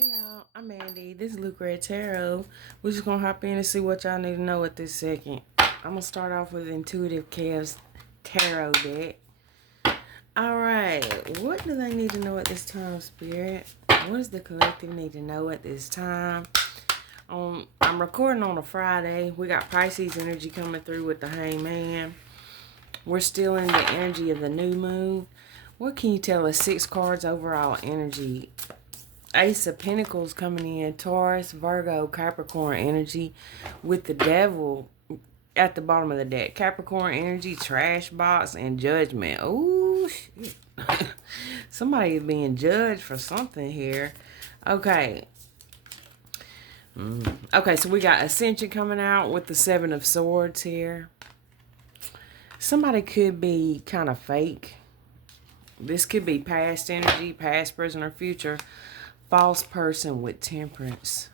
Hey y'all, I'm Mandy. This is Luca at Tarot. We're just gonna hop in and see what y'all need to know at this second. I'm gonna start off with Intuitive Chaos Tarot deck. Alright, what do they need to know at this time, Spirit? What does the collective need to know at this time? I'm recording on a Friday. We got Pisces energy coming through with the Hangman. We're still in the energy of the new moon. What can you tell us? 6 cards overall energy. Ace of Pentacles coming in, Taurus, Virgo, Capricorn energy with the Devil at the bottom of the deck. Capricorn energy, trash box, and Judgment. Ooh, shit. Somebody is being judged for something here. Okay. Okay, so we got Ascension coming out with the 7 of Swords here. Somebody could be kind of fake. This could be past energy, past, present, or future. False person with Temperance.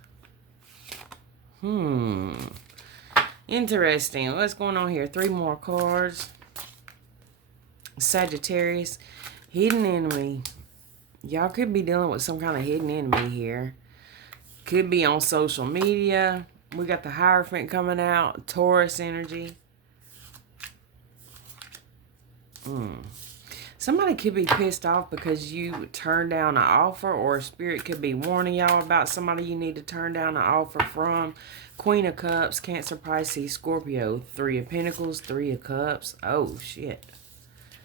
Interesting. What's going on here? 3 more cards. Sagittarius. Hidden enemy. Y'all could be dealing with some kind of hidden enemy here. Could be on social media. We got the Hierophant coming out. Taurus energy. Somebody could be pissed off because you turned down an offer, or Spirit could be warning y'all about somebody you need to turn down an offer from. Queen of Cups, Cancer, Pisces, Scorpio. 3 of Pentacles, 3 of Cups. Oh, shit.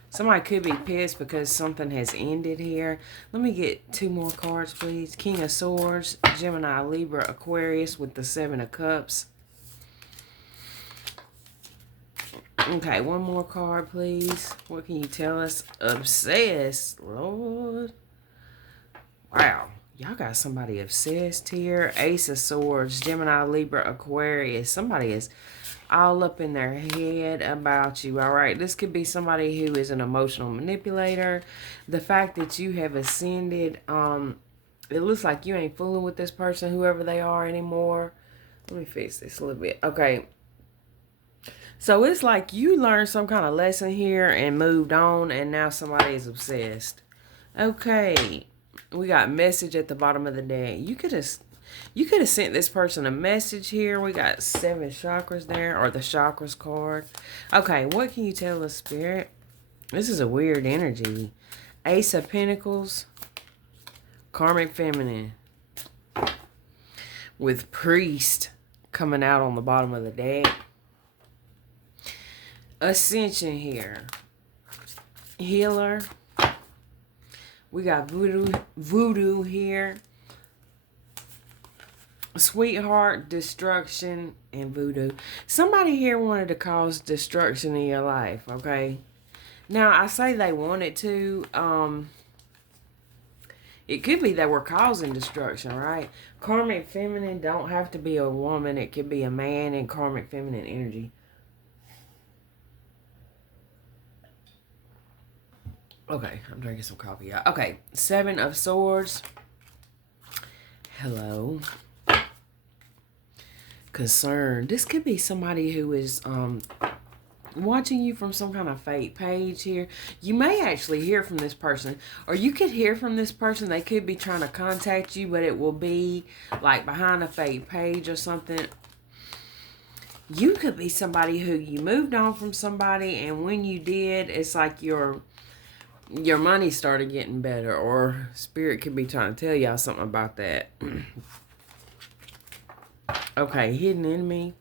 Somebody could be pissed because something has ended here. Let me get 2 more cards, please. King of Swords, Gemini, Libra, Aquarius with the 7 of Cups. Okay, 1 more card, please. What can you tell us? Obsessed, Lord. Wow, y'all got somebody obsessed here. Ace of Swords, Gemini, Libra, Aquarius. Somebody is all up in their head about you. All right, this could be somebody who is an emotional manipulator. The fact that you have ascended, it looks like you ain't fooling with this person, whoever they are, anymore. Let me fix this a little bit. Okay. So it's like you learned some kind of lesson here and moved on, and now somebody is obsessed. Okay. We got message at the bottom of the deck. You could have sent this person a message here. We got 7 chakras there, or the chakras card. Okay, what can you tell us, Spirit? This is a weird energy. Ace of Pentacles, Karmic Feminine, with Priest coming out on the bottom of the deck. Ascension here. Healer. We got voodoo here. Sweetheart, destruction, and voodoo. Somebody here wanted to cause destruction in your life, okay? Now, I say they wanted to. It could be that we're causing destruction, right? Karmic feminine don't have to be a woman. It could be a man in karmic feminine energy. Okay, I'm drinking some coffee. Okay, 7 of Swords. Hello. Concern. This could be somebody who is watching you from some kind of fake page here. You may actually hear from this person, or you could hear from this person. They could be trying to contact you, but it will be like behind a fake page or something. You could be somebody who you moved on from somebody, and when you did, it's like your money started getting better, or Spirit could be trying to tell y'all something about that. Okay, hidden enemy.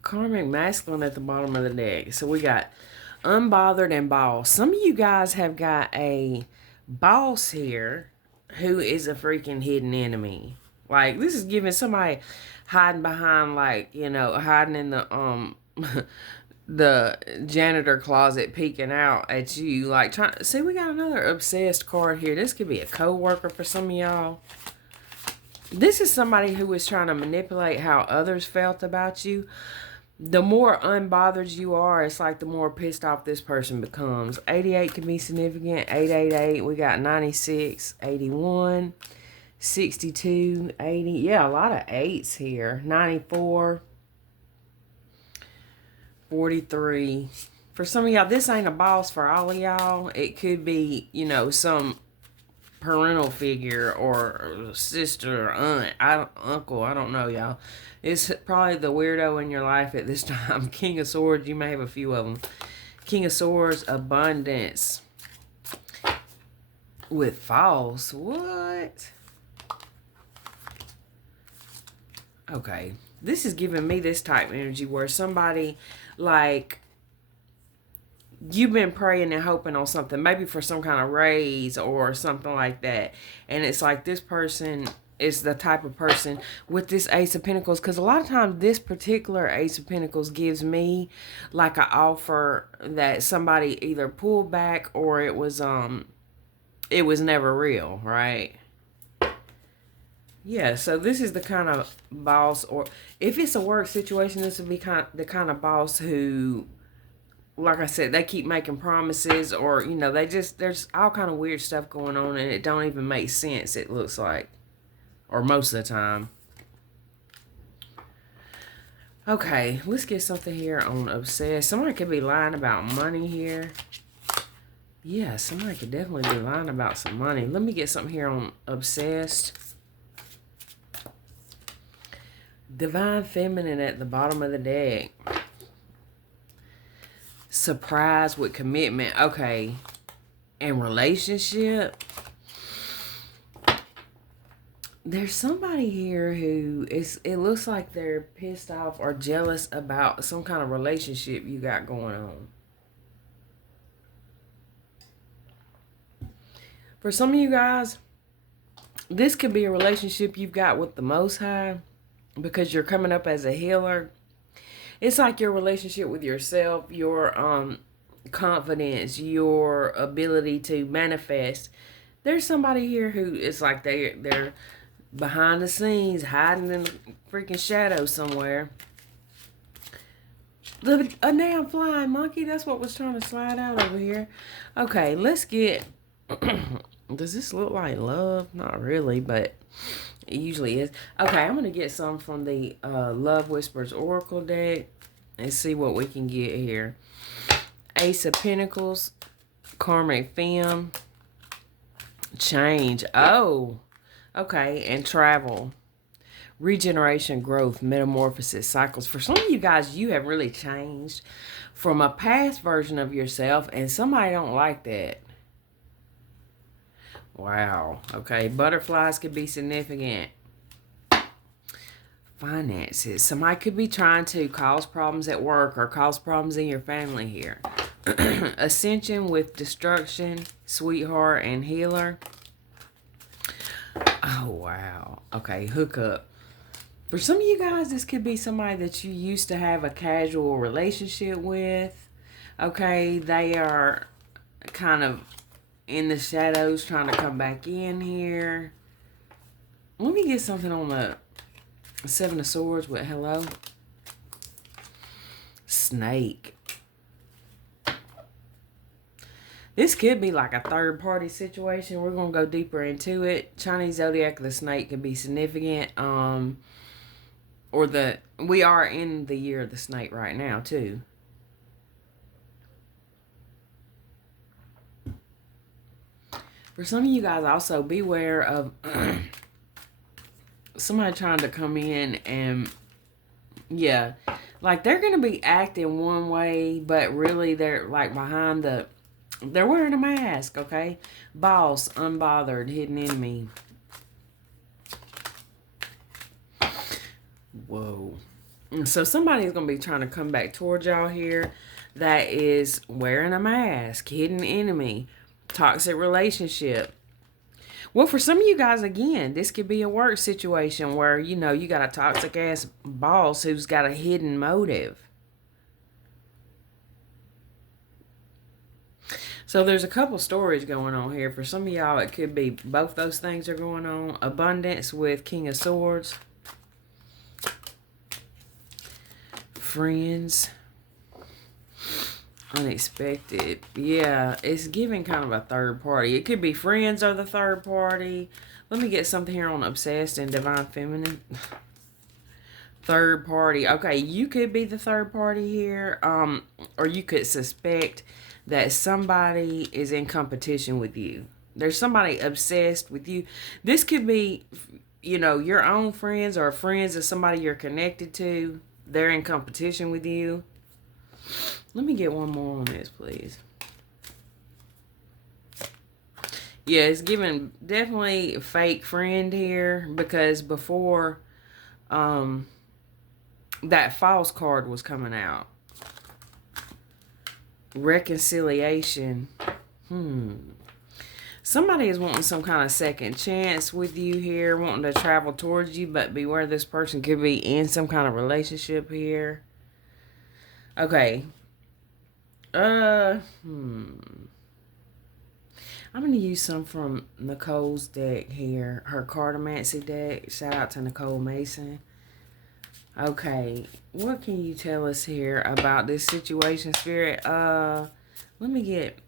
Karmic masculine at the bottom of the deck. So we got unbothered and boss. Some of you guys have got a boss here who is a freaking hidden enemy. Like, this is giving somebody hiding behind, like, you know, hiding in the the janitor closet, peeking out at you, like trying. See, we got another obsessed card here. This could be a co-worker for some of y'all. This is somebody who is trying to manipulate how others felt about you. The more unbothered you are, it's like the more pissed off this person becomes. 88 can be significant. 888. We got 96, 81, 62, 80. Yeah, a lot of 8s here. 94. 43. For some of y'all, this ain't a boss for all of y'all. It could be, you know, some parental figure or sister or aunt, uncle, I don't know, y'all. It's probably the weirdo in your life at this time. King of Swords, you may have a few of them. King of Swords, abundance. With false, what? Okay, this is giving me this type of energy where somebody, like, you've been praying and hoping on something, maybe for some kind of raise or something like that. And it's like this person is the type of person with this Ace of Pentacles. Because a lot of times this particular Ace of Pentacles gives me like an offer that somebody either pulled back or it was never real, right? Yeah, so this is the kind of boss, or if it's a work situation, this would be the kind of boss who, like I said, they keep making promises, or, you know, there's all kind of weird stuff going on and it don't even make sense, it looks like. Or most of the time. Okay, let's get something here on obsessed. Somebody could be lying about money here. Yeah, somebody could definitely be lying about some money. Let me get something here on obsessed. Divine Feminine at the bottom of the deck. Surprise with commitment. Okay. And relationship. There's somebody here who it looks like they're pissed off or jealous about some kind of relationship you got going on. For some of you guys, this could be a relationship you've got with the Most High because you're coming up as a healer. It's like your relationship with yourself, your confidence, your ability to manifest. There's somebody here who it's like they're behind the scenes, hiding in the freaking shadow somewhere. A damn flying monkey, that's what was trying to slide out over here. Okay, let's get... Does this look like love? Not really, but it usually is. Okay, I'm going to get some from the Love Whispers Oracle deck and see what we can get here. Ace of Pentacles, Karmic Femme, Change. Oh, okay, and Travel. Regeneration, growth, metamorphosis, cycles. For some of you guys, you have really changed from a past version of yourself, and somebody don't like that. Wow. Okay. Butterflies could be significant. Finances. Somebody could be trying to cause problems at work or cause problems in your family here. Ascension with destruction, sweetheart, and healer. Oh, wow. Okay. Hookup. For some of you guys, this could be somebody that you used to have a casual relationship with. Okay. They are kind of in the shadows trying to come back in here. Let me get something on the Seven of Swords with hello. Snake. This could be like a third party situation. We're going to go deeper into it. Chinese zodiac of the snake could be significant. We are in the year of the snake right now too. For some of you guys, also beware of somebody trying to come in and, yeah, like they're going to be acting one way, but really they're like they're wearing a mask, okay? Boss, unbothered, hidden enemy. Whoa. So somebody's going to be trying to come back towards y'all here that is wearing a mask, hidden enemy. Toxic relationship. Well, for some of you guys, again, this could be a work situation where, you know, you got a toxic ass boss who's got a hidden motive. So there's a couple stories going on here. For some of y'all, it could be both those things are going on. Abundance with King of Swords. Friends. Unexpected. Yeah, it's giving kind of a third party. It could be friends are the third party. Let me get something here on Obsessed and Divine Feminine. Third party. Okay, you could be the third party here. Or you could suspect that somebody is in competition with you. There's somebody obsessed with you. This could be, you know, your own friends or friends of somebody you're connected to. They're in competition with you. Let me get one more on this, please. Yeah, it's giving definitely a fake friend here, because before that false card was coming out. Reconciliation. Somebody is wanting some kind of second chance with you here, wanting to travel towards you, but beware, this person could be in some kind of relationship here. Okay. I'm going to use some from Nicole's deck here. Her cartomancy deck. Shout out to Nicole Mason. Okay. What can you tell us here about this situation, Spirit? Let me get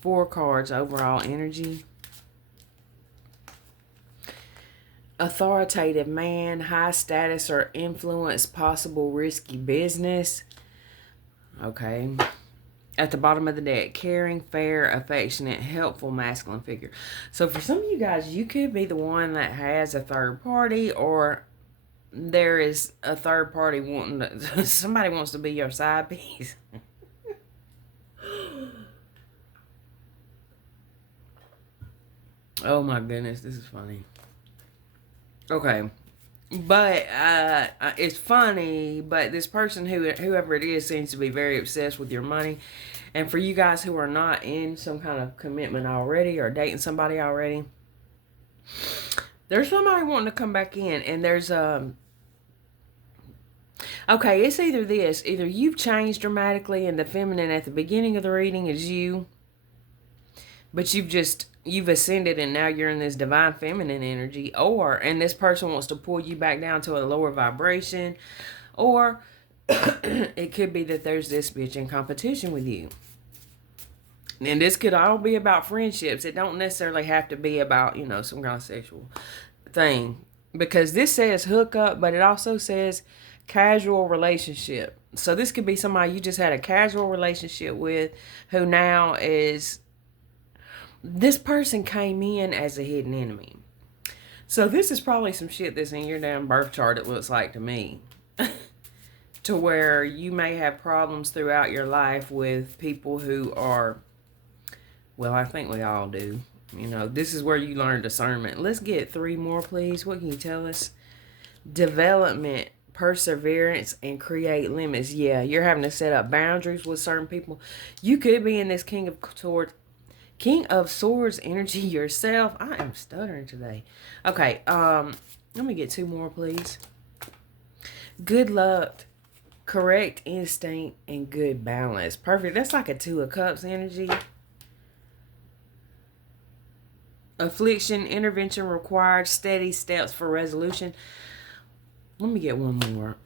4 cards overall energy. Authoritative man, high status or influence, possible risky business. Okay. At the bottom of the deck, caring, fair, affectionate, helpful, masculine figure. So for some of you guys, you could be the one that has a third party, or there is a third party wanting to, somebody wants to be your side piece. Oh my goodness, this is funny. Okay. But it's funny, but this person, whoever it is, seems to be very obsessed with your money. And for you guys who are not in some kind of commitment already or dating somebody already, there's somebody wanting to come back in. And there's okay, it's either this. Either you've changed dramatically and the feminine at the beginning of the reading is you, but you've ascended and now you're in this divine feminine energy, and this person wants to pull you back down to a lower vibration, or it could be that there's this bitch in competition with you. And this could all be about friendships. It don't necessarily have to be about, you know, some kind of sexual thing, because this says hook up, but it also says casual relationship. So this could be somebody you just had a casual relationship with, who now is, this person came in as a hidden enemy. So this is probably some shit that's in your damn birth chart, it looks like to me. To where you may have problems throughout your life with people who are, well, I think we all do. You know, this is where you learn discernment. Let's get 3 more, please. What can you tell us? Development, perseverance, and create limits. Yeah, you're having to set up boundaries with certain people. You could be in this King of Swords energy yourself. I am stuttering today. Okay, let me get 2 more, please. Good luck, correct instinct, and good balance. Perfect. That's like a 2 of Cups energy. Affliction, intervention required, steady steps for resolution. Let me get one more.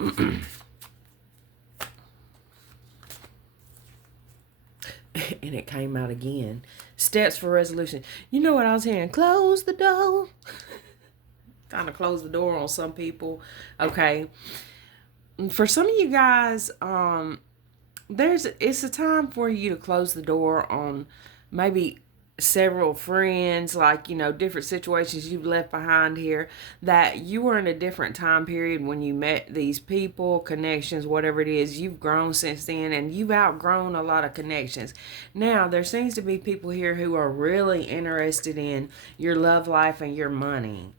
And it came out again. Steps for resolution. You know what I was hearing? Close the door. Trying to close the door on some people. Okay. For some of you guys, it's a time for you to close the door on maybe several friends, like, you know, different situations you've left behind here, that you were in a different time period when you met these people, connections, whatever it is. You've grown since then, and you've outgrown a lot of connections. Now there seems to be people here who are really interested in your love life and your money.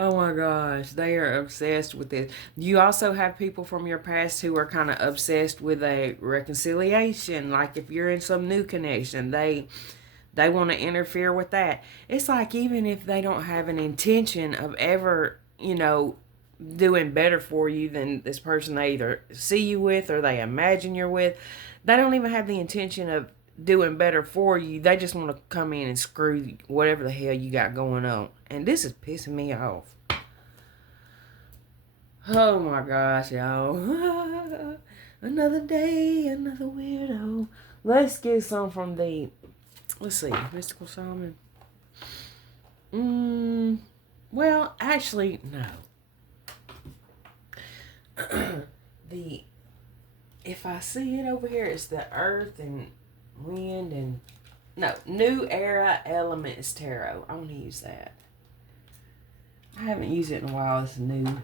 Oh my gosh, they are obsessed with this. You also have people from your past who are kind of obsessed with a reconciliation. Like if you're in some new connection, they want to interfere with that. It's like, even if they don't have an intention of ever, you know, doing better for you than this person they either see you with or they imagine you're with, they don't even have the intention of doing better for you. They just want to come in and screw whatever the hell you got going on. And this is pissing me off. Oh my gosh, y'all. Another day, another weirdo. Let's get some from the, let's see, Mystical Shaman. Well, actually, no. If I see it over here, it's the earth and wind and No, New Era Elements Tarot. I want to use that. I haven't used it in a while. It's new.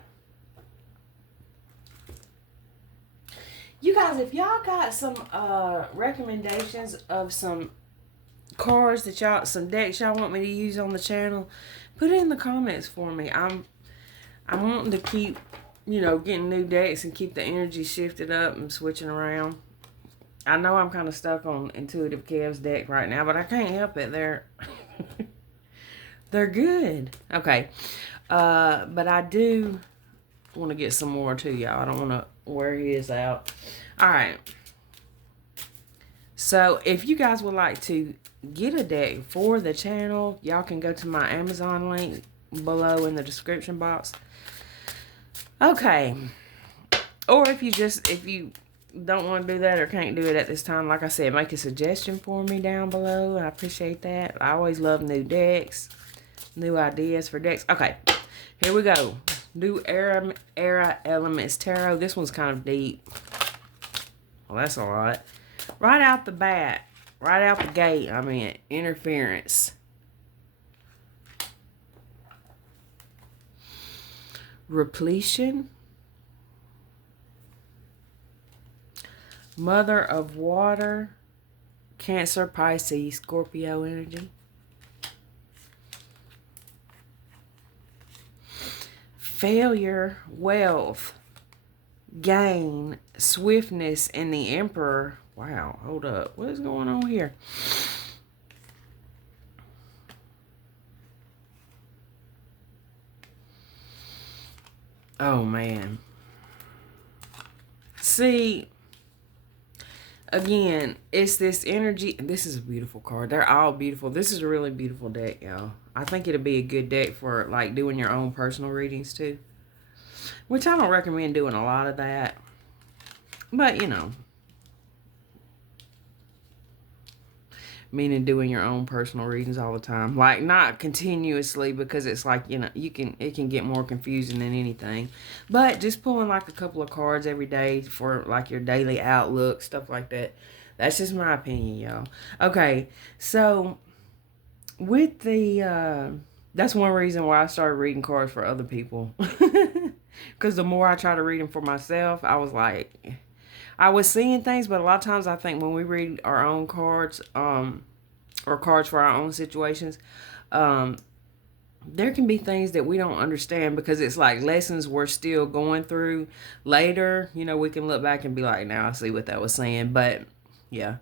You guys, if y'all got some recommendations of some cards that y'all, some decks y'all want me to use on the channel, put it in the comments for me. I'm wanting to keep, you know, getting new decks and keep the energy shifted up and switching around. I know I'm kind of stuck on Intuitive Kev's deck right now, but I can't help it. They're good. Okay. But I do want to get some more too, y'all. I don't want to wear his out. All right. So if you guys would like to get a deck for the channel, y'all can go to my Amazon link below in the description box. Okay. Or if you don't want to do that or can't do it at this time, like I said, make a suggestion for me down below. I appreciate that. I always love new decks, new ideas for decks. Okay, here we go. New Era Elements Tarot. This one's kind of deep. Well, that's a lot. Right out the bat, right out the gate, I mean, interference. Repletion. Mother of Water, Cancer, Pisces, Scorpio energy. Failure, wealth, gain, swiftness, and the Emperor. Wow, hold up. What is going on here? Oh, man. See, again, it's this energy. This is a beautiful card. They're all beautiful. This is a really beautiful deck, y'all. I think it'll be a good deck for, like, doing your own personal readings, too. Which I don't recommend doing a lot of that. But, you know. Meaning doing your own personal readings all the time. Like, not continuously, because it's like, you know, it can get more confusing than anything. But just pulling like a couple of cards every day for like your daily outlook, stuff like that. That's just my opinion, y'all. Okay, so with the, that's one reason why I started reading cards for other people. Because the more I try to read them for myself, I was like, I was seeing things, but a lot of times I think when we read our own cards, or cards for our own situations, there can be things that we don't understand because it's like lessons we're still going through later. You know, we can look back and be like, now I see what that was saying. But yeah,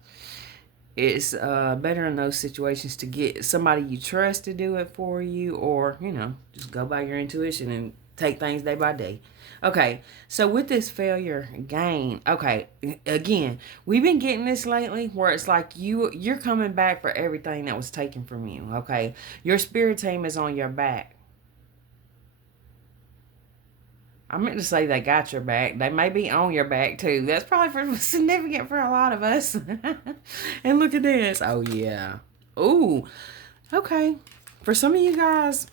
it's better in those situations to get somebody you trust to do it for you, or, you know, just go by your intuition and take things day by day. Okay, so with this failure gain, okay, again, we've been getting this lately where it's like you're coming back for everything that was taken from you, okay? Your spirit team is on your back. I meant to say they got your back. They may be on your back, too. That's probably significant for a lot of us. And look at this. Oh, yeah. Ooh, okay. For some of you guys,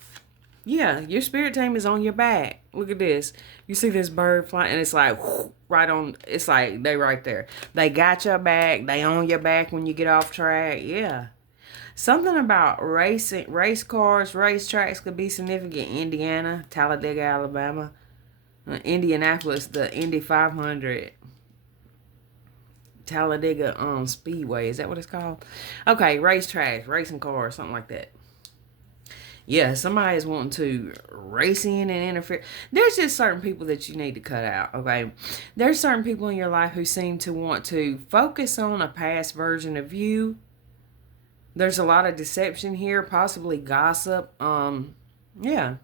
yeah, your spirit team is on your back. Look at this. You see this bird flying, and it's like right on. It's like they right there. They got your back. They on your back when you get off track. Yeah. Something about race cars, race tracks could be significant. Indiana, Talladega, Alabama, Indianapolis, the Indy 500, Talladega Speedway. Is that what it's called? Okay, race tracks, racing cars, something like that. Yeah, somebody is wanting to race in and interfere. There's just certain people that you need to cut out, okay? There's certain people in your life who seem to want to focus on a past version of you. There's a lot of deception here, possibly gossip. Yeah.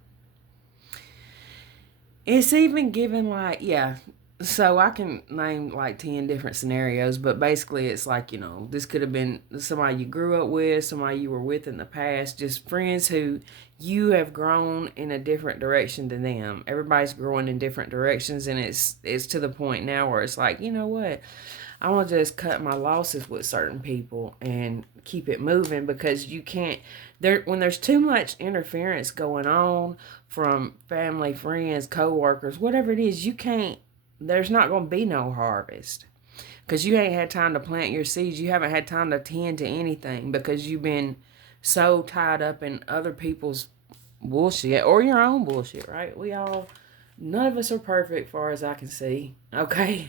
It's even given like, yeah. So I can name like 10 different scenarios, but basically it's like, you know, this could have been somebody you grew up with, somebody you were with in the past, just friends who you have grown in a different direction than them. Everybody's growing in different directions, and it's to the point now where it's like, you know what? I want to just cut my losses with certain people and keep it moving, because you can't, when there's too much interference going on from family, friends, co-workers, whatever it is, you can't, there's not going to be no harvest. Because you ain't had time to plant your seeds. You haven't had time to tend to anything because you've been so tied up in other people's bullshit or your own bullshit, right? None of us are perfect, far as I can see. Okay?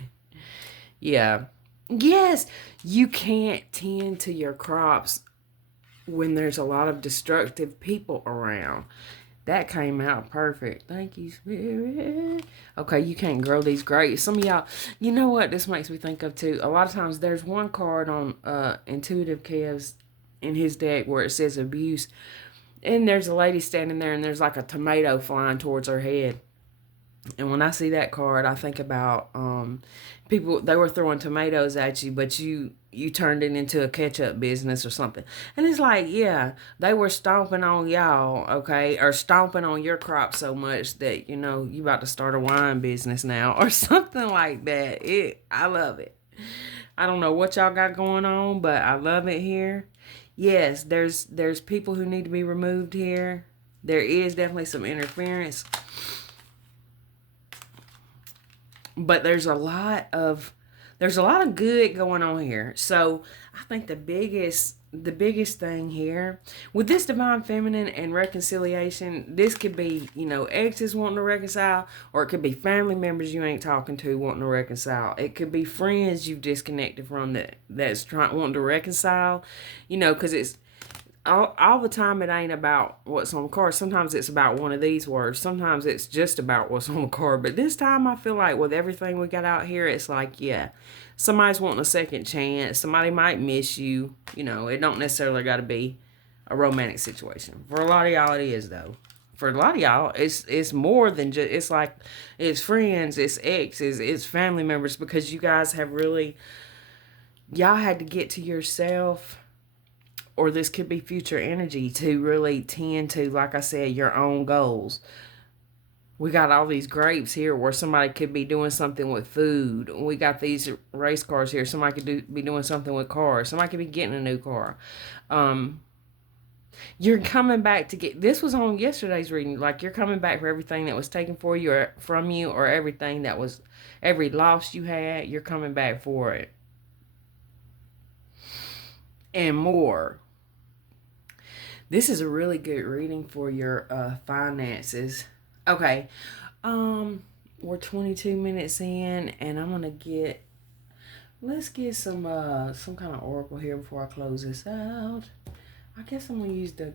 Yeah. Yes, you can't tend to your crops when there's a lot of destructive people around. That came out perfect. Thank you, Spirit. Okay, you can't grow these grapes. Some of y'all, you know what this makes me think of too? A lot of times there's one card on Intuitive Kev's in his deck where it says abuse. And there's a lady standing there and there's like a tomato flying towards her head. And when I see that card, I think about people, they were throwing tomatoes at you, but you turned it into a ketchup business or something. And it's like, yeah, they were stomping on y'all, okay, or stomping on your crop so much that, you about to start a wine business now or something like that. I love it. I don't know what y'all got going on, but I love it here. Yes, there's people who need to be removed here. There is definitely some interference. But there's a lot of good going on here. So I think the biggest thing here with this divine feminine and reconciliation, this could be, exes wanting to reconcile, or it could be family members you ain't talking to wanting to reconcile. It could be friends you've disconnected from that's wanting to reconcile, because it's all the time it ain't about what's on the card. Sometimes it's about one of these words. Sometimes it's just about what's on the card. But this time I feel like with everything we got out here, it's like, yeah, somebody's wanting a second chance. Somebody might miss you. It don't necessarily got to be a romantic situation. For a lot of y'all, it is, though. For a lot of y'all, it's more than just, it's like, it's friends, it's exes, it's family members, because you guys have really, y'all had to get to yourself, or this could be future energy, to really tend to, like I said, your own goals. We got all these grapes here where somebody could be doing something with food. We got these race cars here. Somebody could be doing something with cars. Somebody could be getting a new car. You're coming back to get, this was on yesterday's reading, like you're coming back for everything that was taken for you or from you, or everything that was, every loss you had, you're coming back for it. And more. This is a really good reading for your finances. Okay. We're 22 minutes in, and I'm gonna let's get some kind of oracle here before I close this out. I guess I'm gonna use the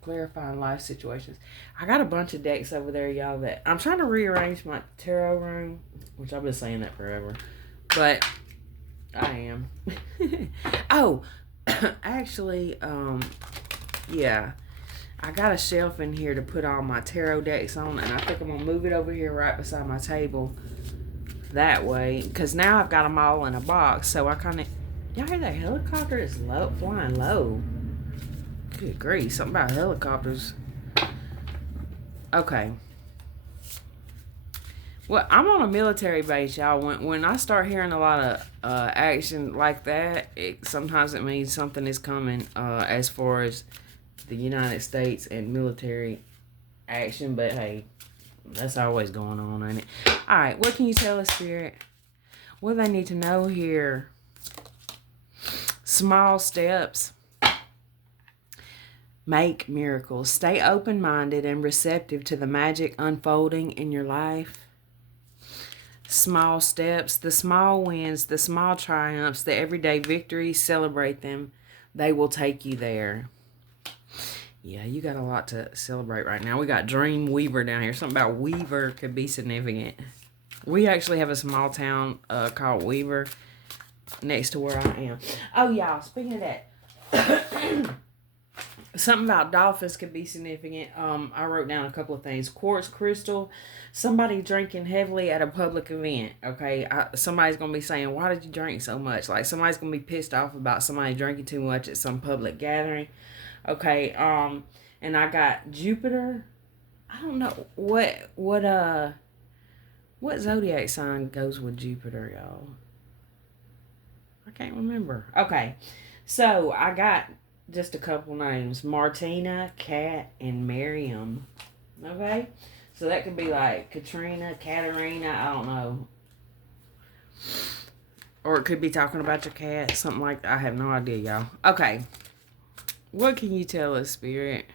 clarifying life situations. I got a bunch of decks over there, y'all, that I'm trying to rearrange my tarot room, which I've been saying that forever, but I am. Oh, actually, yeah, I got a shelf in here to put all my tarot decks on, and I think I'm gonna move it over here right beside my table that way, because now I've got them all in a box. So I kind of, y'all hear that helicopter? It's low, flying low. Good grief, something about helicopters. Okay, well, I'm on a military base, y'all. When I start hearing a lot of action like that, sometimes it means something is coming as far as the United States and military action. But hey, that's always going on, ain't it? All right, what can you tell us, Spirit? What do they need to know here? Small steps make miracles. Stay open-minded and receptive to the magic unfolding in your life. Small steps, the small wins, the small triumphs, the everyday victories, celebrate them. They will take you there. Yeah, you got a lot to celebrate right now. We got Dream Weaver down here. Something about Weaver could be significant. We actually have a small town called Weaver next to where I am. Oh, y'all, speaking of that, something about dolphins could be significant. I wrote down a couple of things. Quartz crystal, somebody drinking heavily at a public event. Okay, somebody's going to be saying, why did you drink so much? Like, somebody's going to be pissed off about somebody drinking too much at some public gathering. Okay, and I got Jupiter. I don't know what zodiac sign goes with Jupiter, y'all. I can't remember. Okay, so I got just a couple names: Martina, Kat, and Miriam. Okay, so that could be like Katrina, Katarina. I don't know. Or it could be talking about your cat. Something like that. I have no idea, y'all. Okay. What can you tell us, Spirit?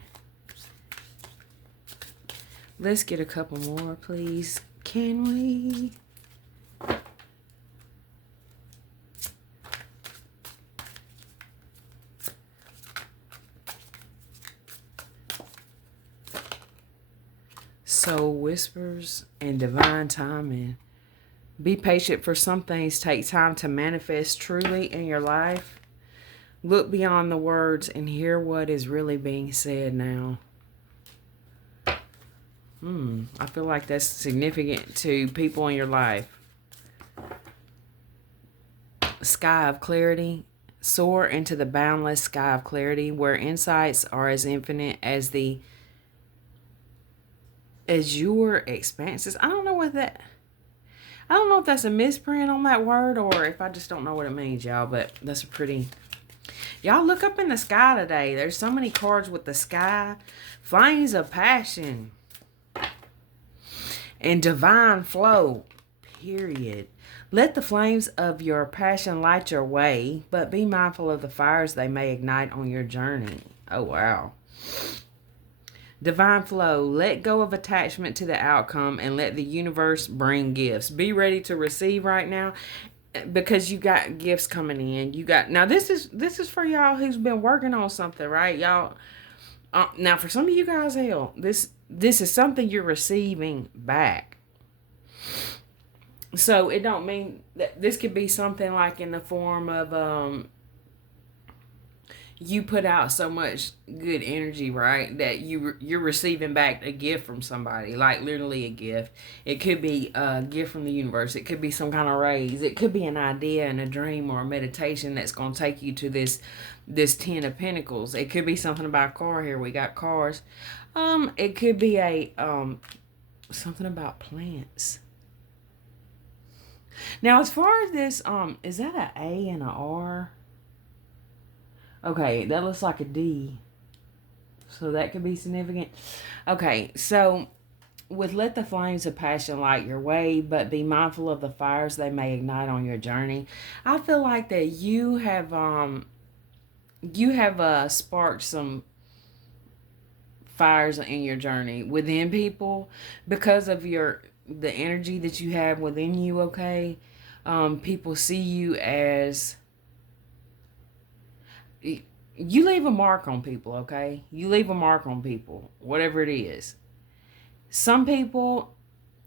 Let's get a couple more, please. Can we? Soul whispers and divine timing. Be patient, for some things take time to manifest truly in your life. Look beyond the words and hear what is really being said now. I feel like that's significant to people in your life. Sky of clarity. Soar into the boundless sky of clarity where insights are as infinite as your expanses. I don't know if that's a misprint on that word or if I just don't know what it means, y'all, but that's a pretty... Y'all look up in the sky today. There's so many cards with the sky. Flames of passion. And divine flow. Period. Let the flames of your passion light your way, but be mindful of the fires they may ignite on your journey. Oh, wow. Divine flow. Let go of attachment to the outcome and let the universe bring gifts. Be ready to receive right now because you got gifts coming in. You got... Now, this is for y'all who's been working on something, right? Y'all... now, for some of you guys, hell, this is something you're receiving back. So it don't mean that this could be something like in the form of you put out so much good energy, right, that you're receiving back a gift from somebody, like literally a gift. It could be a gift from the universe. It could be some kind of raise. It could be an idea and a dream or a meditation that's going to take you to this 10 of Pentacles. It could be something about a car. Here we got cars. It could be a something about plants. Now, as far as this, is that an A and an R? Okay, that looks like a D. So that could be significant. Okay, so with let the flames of passion light your way, but be mindful of the fires they may ignite on your journey. I feel like that you have sparked some fires in your journey within people because of the energy that you have within you, okay? People see you as... You leave a mark on people, okay? You leave a mark on people, whatever it is. Some people,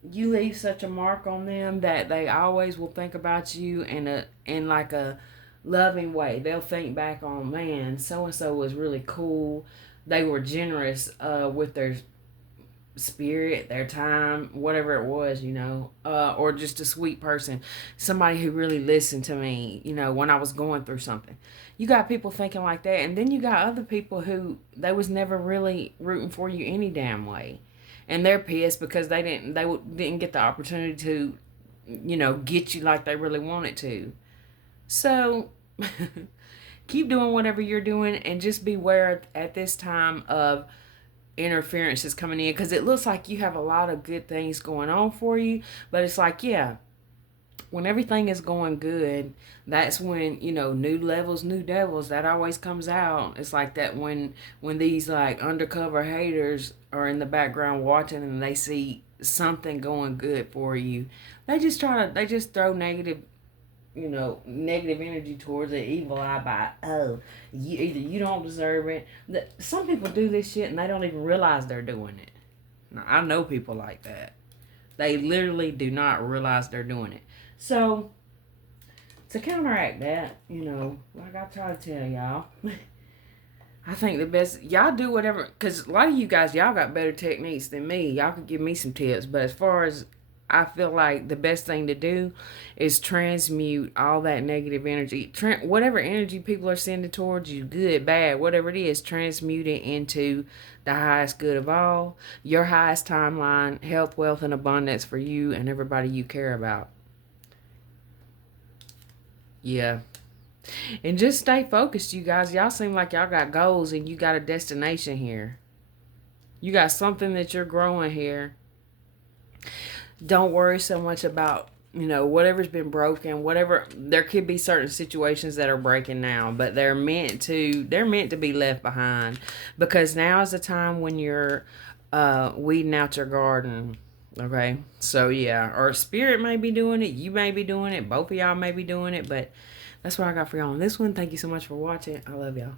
you leave such a mark on them that they always will think about you in like a loving way. They'll think back on, man, so-and-so was really cool. They were generous with their spirit, their time, whatever it was, you know, or just a sweet person, somebody who really listened to me, you know, when I was going through something. You got people thinking like that, and then you got other people who they was never really rooting for you any damn way, and they're pissed because they didn't get the opportunity to, you know, get you like they really wanted to. So keep doing whatever you're doing, and just beware at this time of interference is coming in, because it looks like you have a lot of good things going on for you, but it's like, yeah, when everything is going good, that's when, you know, new levels, new devils, that always comes out. It's like that when these like undercover haters are in the background watching and they see something going good for you, they just throw negative, you know, negative energy towards it, evil eye by, oh, either you don't deserve it. Some people do this shit and they don't even realize they're doing it. Now, I know people like that. They literally do not realize they're doing it. So, to counteract that, you know, like I try to tell y'all, I think the best, y'all do whatever, because a lot of you guys, y'all got better techniques than me. Y'all could give me some tips, but as far as I feel like the best thing to do is transmute all that negative energy. Whatever energy people are sending towards you, good, bad, whatever it is, transmute it into the highest good of all. Your highest timeline, health, wealth, and abundance for you and everybody you care about. Yeah. And just stay focused, you guys. Y'all seem like y'all got goals and you got a destination here. You got something that you're growing here. Don't worry so much about you know, whatever's been broken, whatever, there could be certain situations that are breaking now, but they're meant to be left behind, because now is the time when you're weeding out your garden. Okay, so yeah, or spirit may be doing it, you may be doing it, both of y'all may be doing it, but that's what I got for y'all on this one. Thank you so much for watching. I love y'all.